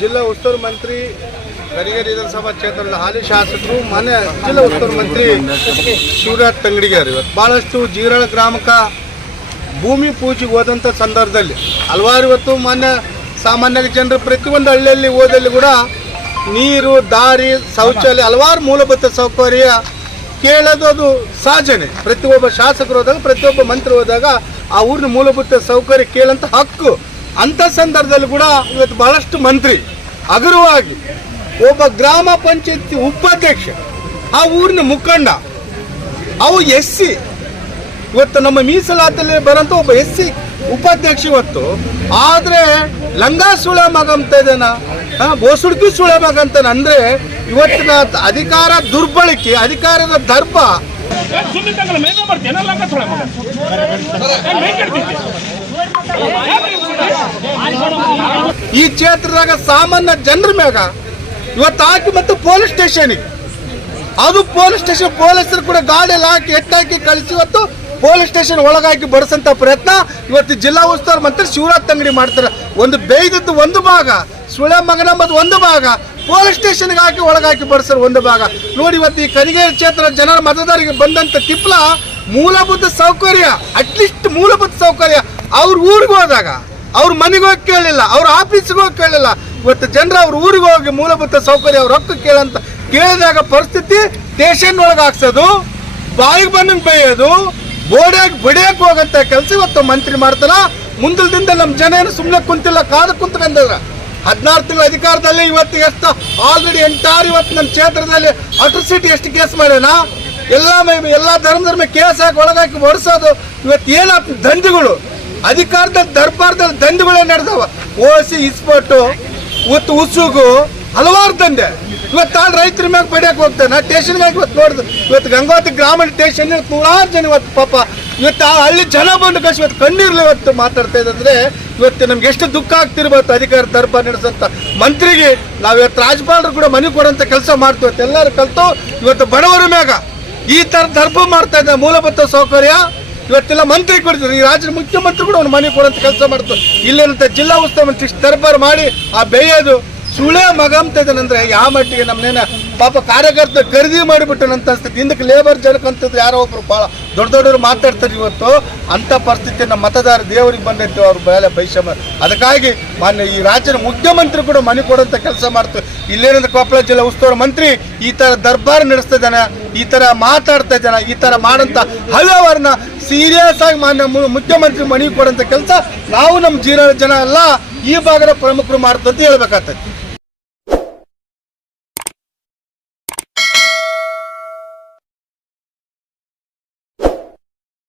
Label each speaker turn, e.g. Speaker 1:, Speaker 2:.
Speaker 1: ಜಿಲ್ಲಾ ಉಸ್ತುವಾರಿ ಮಂತ್ರಿ ಕರಿಗೇರಿ ವಿಧಾನಸಭಾ ಕ್ಷೇತ್ರದ ಹಾಲಿ ಶಾಸಕರು ಮಾನ್ಯ ಜಿಲ್ಲಾ ಉಸ್ತುವಾರಿ ಮಂತ್ರಿ ಶಿವರಾಜ್ ತಂಗಡಿಗಾರ್ ಇವತ್ತು. ಭಾಳಷ್ಟು ಜೀರಾಳ ಗ್ರಾಮಕ ಭೂಮಿ ಪೂಜೆಗೆ ಹೋದಂಥ ಸಂದರ್ಭದಲ್ಲಿ, ಹಲವಾರು ಇವತ್ತು ಮಾನ್ಯ ಸಾಮಾನ್ಯ ಜನರು ಪ್ರತಿಯೊಂದು ಹಳ್ಳಿಯಲ್ಲಿ ಹೋದಲ್ಲಿ ಕೂಡ ನೀರು, ದಾರಿ, ಶೌಚಾಲಯ, ಹಲವಾರು ಮೂಲಭೂತ ಸೌಕರ್ಯ ಕೇಳೋದು ಅದು ಸಹಜನೆ ಪ್ರತಿಯೊಬ್ಬ ಶಾಸಕರು ಹೋದಾಗ, ಪ್ರತಿಯೊಬ್ಬ ಮಂತ್ರಿ ಹೋದಾಗ ಆ ಊರಿನ ಮೂಲಭೂತ ಸೌಕರ್ಯ ಕೇಳಂತ ಹಕ್ಕು ಅಂಥ ಸಂದರ್ಭದಲ್ಲಿ ಕೂಡ ಇವತ್ತು ಬಹಳಷ್ಟು ಮಂತ್ರಿ ಹಗುರವಾಗಿ ಒಬ್ಬ ಗ್ರಾಮ ಪಂಚಾಯತಿ ಉಪಾಧ್ಯಕ್ಷ, ಆ ಊರಿನ ಮುಖಂಡ, ಅವು ಎಸ್ ಸಿ ಇವತ್ತು ನಮ್ಮ ಮೀಸಲಾತಲ್ಲಿ ಬರೋಂಥ ಒಬ್ಬ ಎಸ್ ಸಿ ಉಪಾಧ್ಯಕ್ಷ ಇವತ್ತು, ಆದರೆ ಲಂಗಾ ಸುಳೆ ಮಗ ಅಂತ ಇದ್ದಾನ ಬೋಸುಡ್ಕಿ ಸುಳೆ ಮಗ ಅಂದ್ರೆ ಇವತ್ತಿನ ಅಧಿಕಾರ ದುರ್ಬಳಕೆ, ಅಧಿಕಾರದ ದರ್ಪ. ಈ ಕ್ಷೇತ್ರದಾಗ ಸಾಮಾನ್ಯ ಜನರ ಮ್ಯಾಗ ಇವತ್ತು ಹಾಕಿ ಮತ್ತು ಪೊಲೀಸ್ ಸ್ಟೇಷನಿಗೆ ಅದು ಪೊಲೀಸ್ ಸ್ಟೇಷನ್ ಪೊಲೀಸರು ಕೂಡ ಗಾಡಿಯಲ್ಲಿ ಹಾಕಿ ಎಟ್ಟಾಕಿ ಕಳಿಸಿ ಇವತ್ತು ಪೊಲೀಸ್ ಸ್ಟೇಷನ್ ಒಳಗಾಕಿ ಬಡಿಸಂತ ಪ್ರಯತ್ನ ಇವತ್ತು ಜಿಲ್ಲಾ ಉಸ್ತುವಾರಿ ಮಂತ್ರಿ ಶಿವರಾಜ್ ತಂಗಡಿ ಮಾಡ್ತಾರೆ. ಒಂದು ಬೇಯ್ದದ್ದು ಒಂದು ಭಾಗ ಸುಳೆ ಮಗನ ಒಂದು ಭಾಗ, ಪೊಲೀಸ್ ಸ್ಟೇಷನ್ಗೆ ಹಾಕಿ ಒಳಗಾಕಿ ಬಡಿಸೋರು ಒಂದು ಭಾಗ. ನೋಡಿ ಇವತ್ತು ಈ ಕರಿಗೇರಿ ಕ್ಷೇತ್ರ ಜನರ ಮತದಾರರಿಗೆ ಬಂದಂತ ತಿಪ್ಲ ಮೂಲಭೂತ ಸೌಕರ್ಯ, ಅಟ್ಲೀಸ್ಟ್ ಮೂಲಭೂತ ಸೌಕರ್ಯ. ಅವ್ರ ಊರಿಗೆ ಹೋದಾಗ ಅವ್ರ ಮನೆಗೆ ಹೋಗಿ ಕೇಳಲಿಲ್ಲ ಅವ್ರ ಆಫೀಸ್ಗೆ ಹೋಗಿ ಕೇಳಲಿಲ್ಲ ಇವತ್ತು ಜನರು ಅವ್ರ ಊರಿಗೆ ಹೋಗಿ ಮೂಲಭೂತ ಸೌಕರ್ಯ, ಅವ್ರ ರೊಕ್ಕ ಕೇಳಂತ ಕೇಳಿದಾಗ ಪರಿಸ್ಥಿತಿ ಸ್ಟೇಷನ್ ಒಳಗೆ ಹಾಕ್ಸೋದು, ಬಾಯಿಗೆ ಬಂದಂಗೆ ಬೈಯೋದು ಬೋರ್ಡಾಗಿ ಬಡಿಯಕ್ಕೆ ಹೋಗಂತ ಕೆಲಸ ಇವತ್ತು ಮಂತ್ರಿ ಮಾಡ್ತಾರ ಮುಂದಿನ ದಿನದಲ್ಲಿ ನಮ್ಮ ಜನ ಏನು ಸುಮ್ಮನೆ ಕುಂತಿಲ್ಲ, ಕಾದು ಕುಂತ್ಕೊಂಡಾಗ ಹದಿನಾರು ತಿಂಗಳ ಅಧಿಕಾರದಲ್ಲಿ ಇವತ್ತು ಎಷ್ಟು ಆಲ್ರೆಡಿ ಎಂಟಾರು ಇವತ್ತು ನಮ್ಮ ಕ್ಷೇತ್ರದಲ್ಲಿ ಅಟ್ರಸಿಟಿ ಎಷ್ಟು ಕೇಸ್ ಮಾಡ್ಯಾನ? ಎಲ್ಲ ಎಲ್ಲ ಧರ್ಮಧರ್ಮ ಕೇಸ್ ಹಾಕಿ ಒಳಗಾಕಿ ಹೊಡ್ಸೋದು ಇವತ್ತು ಏನಾಗ್ತದೆ ದಂಧೆಗಳು ಅಧಿಕಾರದಲ್ಲಿ, ದರ್ಬಾರ್ದಲ್ಲಿ ದಂಧೆಗಳೇ ನಡೆದವ. ಓಸಿ ಇಸ್ಪೋಟು ಉತ್ತು ಉಸುಗು, ಹಲವಾರು ದಂಧೆ. ಇವತ್ತು ನಾನು ರೈತರ ಮ್ಯಾಗ ಪಡಿಯಕ್ಕೆ ಸ್ಟೇಷನ್ ಮ್ಯಾಗ ಇವತ್ತು ನೋಡಿದ್ರು ಇವತ್ತು ಗಂಗಾವತಿ ಗ್ರಾಮೀಣ ಸ್ಟೇಷನ್ ನೂರಾರು ಜನ ಇವತ್ತು ಪಾಪ, ಇವತ್ತು ಆ ಹಳ್ಳಿ ಜನ ಬಂದು ಕಷ್ಟ ಇವತ್ತು ಕಣ್ಣೀರ್ಲಿ ಇವತ್ತು ಮಾತಾಡ್ತಾ ಇದ್ದಂದ್ರೆ ಇವತ್ತು ನಮ್ಗೆ ಎಷ್ಟು ದುಃಖ ಆಗ್ತಿರ್ಬೋದು ಅಧಿಕಾರ ದರ್ಬಾರ್ ನಡೆಸಂತ ಮಂತ್ರಿಗೆ. ನಾವು ಇವತ್ತು ರಾಜ್ಯಪಾಲರು ಕೂಡ ಮನೆ ಕೊಡೋಂಥ ಕೆಲಸ ಮಾಡ್ತೀವಿ. ಎಲ್ಲರೂ ಕಲಿತು ಇವತ್ತು ಬಡವರ ಮ್ಯಾಗ ಈ ಥರ ದರ್ಬ ಮಾಡ್ತಾ ಇದ್ದ ಮೂಲಭೂತ ಸೌಕರ್ಯ ಇವತ್ತೆಲ್ಲ ಮಂತ್ರಿ ಕೊಡ್ತಾರೆ ಈ ರಾಜ್ಯದ ಮುಖ್ಯಮಂತ್ರಿ ಕೂಡ ಅವ್ನು ಮನೆ ಕೊಡೋಂಥ ಕೆಲಸ ಮಾಡ್ತಾರೆ ಇಲ್ಲೇನಂತ ಜಿಲ್ಲಾ ಉತ್ಸವ ದರ್ಬಾರ್ ಮಾಡಿ ಆ ಬೇಯೋದು ಸುಳೆ ಮಗ ಅಂತ ಇದ್ದಾನಂದ್ರೆ ಯಾವ ಮಟ್ಟಿಗೆ ನಮ್ಮನೇನ ಪಾಪ ಕಾರ್ಯಕರ್ತ ಖರೀದಿ ಮಾಡಿಬಿಟ್ಟನಂತ ಅನ್ಸ್ತೈತಿ ಹಿಂದಕ್ಕೆ ಲೇಬರ್ ಜನಕ್ಕಂತಂದ್ರೆ ಯಾರೋ ಒಬ್ರು ಭಾಳ ದೊಡ್ಡ ದೊಡ್ಡವರು ಮಾತಾಡ್ತಾರೆ ಇವತ್ತು. ಅಂಥ ಪರಿಸ್ಥಿತಿ ನಮ್ಮ ಮತದಾರ ದೇವರಿಗೆ ಬಂದೈತೆ ಅವ್ರ ಮೇಲೆ ಬೈಷಮ ಅದಕ್ಕಾಗಿ ಮಾನ್ಯ ಈ ರಾಜ್ಯದ ಮುಖ್ಯಮಂತ್ರಿ ಕೂಡ ಮನೆ ಕೊಡೋಂಥ ಕೆಲಸ ಮಾಡ್ತು. ಇಲ್ಲೇನಂದ್ರೆ ಕೊಪ್ಪಳ ಜಿಲ್ಲಾ ಉಸ್ತುವಾರಿ ಮಂತ್ರಿ ಈ ಥರ ದರ್ಬಾರ್ ನಡೆಸ್ತಾ ಇದ್ದಾನೆ ಈ ಥರ ಮಾತಾಡ್ತಾ ಇದ್ದಾನೆ ಈ ಥರ ಮಾಡಂತ ಹವ್ಯವಹಾರನ ಸೀರಿಯಸ್ ಆಗಿ ಮಾನ್ಯ ಮುಖ್ಯಮಂತ್ರಿ ಮನವಿ ಕೊಡೋಂಥ ಕೆಲಸ ನಾವು ನಮ್ಮ ಜೀರ ಜನ ಎಲ್ಲ ಈ ಭಾಗದ ಪ್ರಮುಖರು ಮಾಡ್ತಂತ ಹೇಳ್ಬೇಕಾಗ್ತೈತಿ